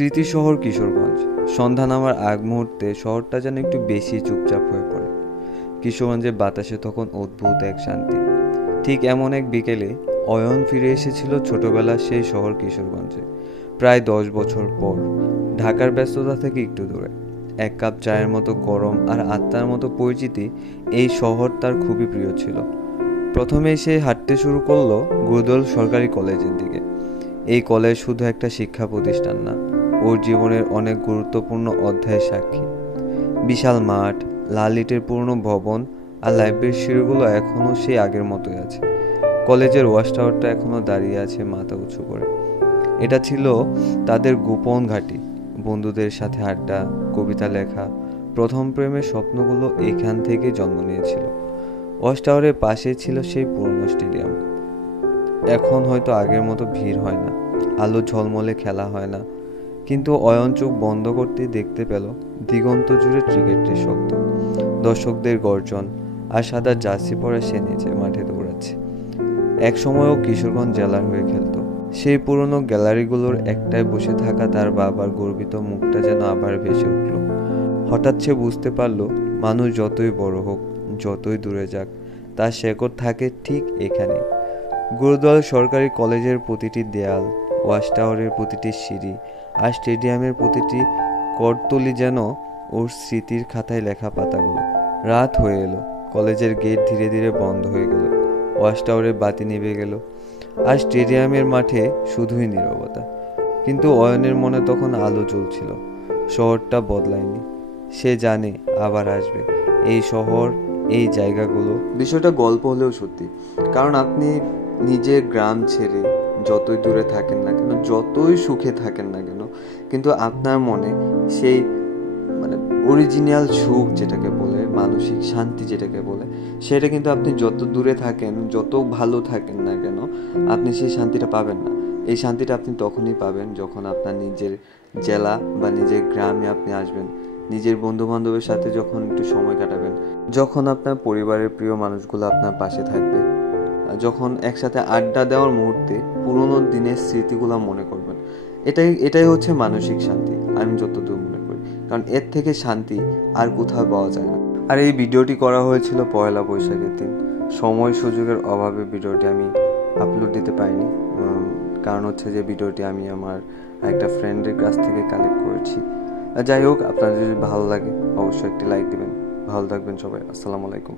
স্মৃতি শহর কিশোরগঞ্জ। সন্ধ্যা নামার আগ মুহূর্তে শহরটা যেন একটু বেশি চুপচাপ হয়ে পড়ে। কিশোরগঞ্জের বাতাসে তখন অদ্ভুত এক শান্তি। ঠিক এমন এক বিকেলে অয়ন ফিরে এসেছিল ছোটবেলার সেই শহর কিশোরগঞ্জে, প্রায় 10 বছর পর। ঢাকার ব্যস্ততা থেকে একটু দূরে, এক কাপ চায়ের মতো গরম আর আত্মার মতো পরিচিতি, এই শহর তার খুবই প্রিয় ছিল। প্রথমে সে হাঁটতে শুরু করলো গুরুদল সরকারি কলেজের দিকে। এই কলেজ শুধু একটা শিক্ষা প্রতিষ্ঠান না, ওর জীবনের অনেক গুরুত্বপূর্ণ অধ্যায়ের সাক্ষী। বিশাল মাঠ, লাল ইটের পুরনো ভবন আর লাইব্রেরির সিঁড়িগুলো এখনও সেই আগের মতোই আছে। কলেজের ওয়াচ টাওয়ারটা এখনও দাঁড়িয়ে আছে মাথা উঁচু করে। এটা ছিল তাদের গোপন ঘাঁটি। বন্ধুদের সাথে আড্ডা, কবিতা লেখা, প্রথম প্রেমের স্বপ্নগুলো এখান থেকে জন্ম নিয়েছিল। ওয়াচ টাওয়ারের পাশে ছিল সেই পুরনো স্টেডিয়াম। এখন হয়তো আগের মতো ভিড় হয় না, আলো ঝলমলে খেলা হয় না, কিন্তু অয়ন চোখ বন্ধ করতেই দেখতে পেল দিগন্ত জুড়ে ক্রিকেটের শব্দ, দর্শকদের গর্জন, আর সাদা জার্সি পরা সে নিচে মাঠে দৌড়াচ্ছে। এক সময়ও কিশোরগঞ্জ জেলার হয়ে খেলত। সেই পুরনো গ্যালারিগুলোর একটায় বসে থাকা তার বাবার গর্বিত মুখটা যেন আবার ভেসে উঠল। হঠাৎ সে বুঝতে পারল, মানুষ যতই বড় হোক, যতই দূরে যাক, তার শেকড় থাকে ঠিক এখানে। গুরুদল সরকারি কলেজের প্রতিটি দেয়াল, ওয়াচ টাওয়ারের প্রতিটি সিঁড়ি আর স্টেডিয়ামের প্রতিটি করতলি যেন ওর স্মৃতির খাতায় লেখা পাতাগুলো। রাত হয়ে এলো, কলেজের গেট ধীরে ধীরে বন্ধ হয়ে গেল, ওয়াচ টাওয়ারের বাতি নিভে গেল, আর স্টেডিয়ামের মাঠে শুধুই নীরবতা। কিন্তু অয়নের মনে তখন আলো জ্বলছিল। শহরটা বদলায়নি, সে জানে আবার আসবে এই শহর, এই জায়গাগুলো। বিষয়টা গল্প হলেও সত্যি, কারণ আপনি নিজের গ্রাম ছেড়ে যতই দূরে থাকেন না কেন, যতই সুখে থাকেন না কেন, কিন্তু আপনার মনে সেই অরিজিনাল সুখ যেটাকে বলে, মানসিক শান্তি যেটাকে বলে, সেটা কিন্তু আপনি যত দূরে থাকেন, যত ভালো থাকেন না কেন, আপনি সেই শান্তিটা পাবেন না। এই শান্তিটা আপনি তখনই পাবেন যখন আপনার নিজের জেলা বা নিজের গ্রামে আপনি আসবেন, নিজের বন্ধু বান্ধবের সাথে যখন একটু সময় কাটাবেন, যখন আপনার পরিবারের প্রিয় মানুষগুলো আপনার পাশে থাকবে, যখন একসাথে আড্ডা দেওয়ার মুহূর্তে পুরোনো দিনের স্মৃতিগুলো মনে করবেন। এটাই হচ্ছে মানসিক শান্তি, আমি যতদূর মনে করি, কারণ এর থেকে শান্তি আর কোথাও পাওয়া যায় না। আর এই ভিডিওটি করা হয়েছিল পয়লা বৈশাখের দিন। সময় সুযোগের অভাবে ভিডিওটি আমি আপলোড দিতে পারিনি, কারণ হচ্ছে যে ভিডিওটি আমি আমার একটা ফ্রেন্ডের কাছ থেকে কালেক্ট করেছি। যাই হোক, আপনাদের যদি ভালো লাগে অবশ্যই একটি লাইক দেবেন। ভালো থাকবেন সবাই। আসসালামু আলাইকুম।